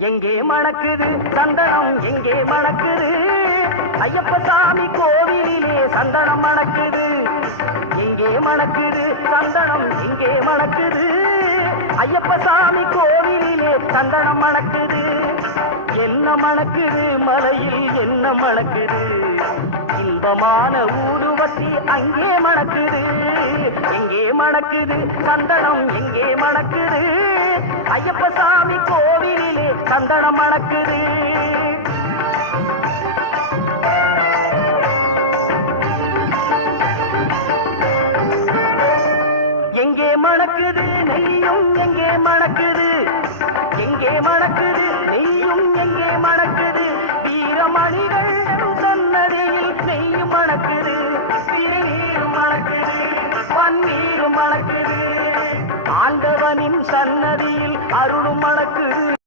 எங்கே மணக்குது சந்தனம் எங்கே மணக்குது ஐயப்ப சாமி கோவிலிலே சந்தனம் மணக்குது எங்கே மணக்குது சந்தனம் எங்கே மணக்குது ஐயப்ப சாமி கோவிலிலே சந்தனம் மணக்குது என்ன மணக்குது மலையில் என்ன மணக்குது இன்பமான ஊதுவத்தி அங்கே மணக்குது எங்கே மணக்குது சந்தனம் எங்கே மணக்குது ஐயப்ப சாமி கோவிலிலே சந்தனம் மணக்குது எங்கே மணக்குது நெய்யும் எங்கே மணக்குது எங்கே மணக்குது நெய்யும் எங்கே மணக்குது வீரமணிகள் சொன்னதையில் நெய்யும் மணக்குது நீரும் மணக்குது பன்னீரும் மணக்குது ஆண்டவனின் சன்னதியில் அருளும் மணக்குது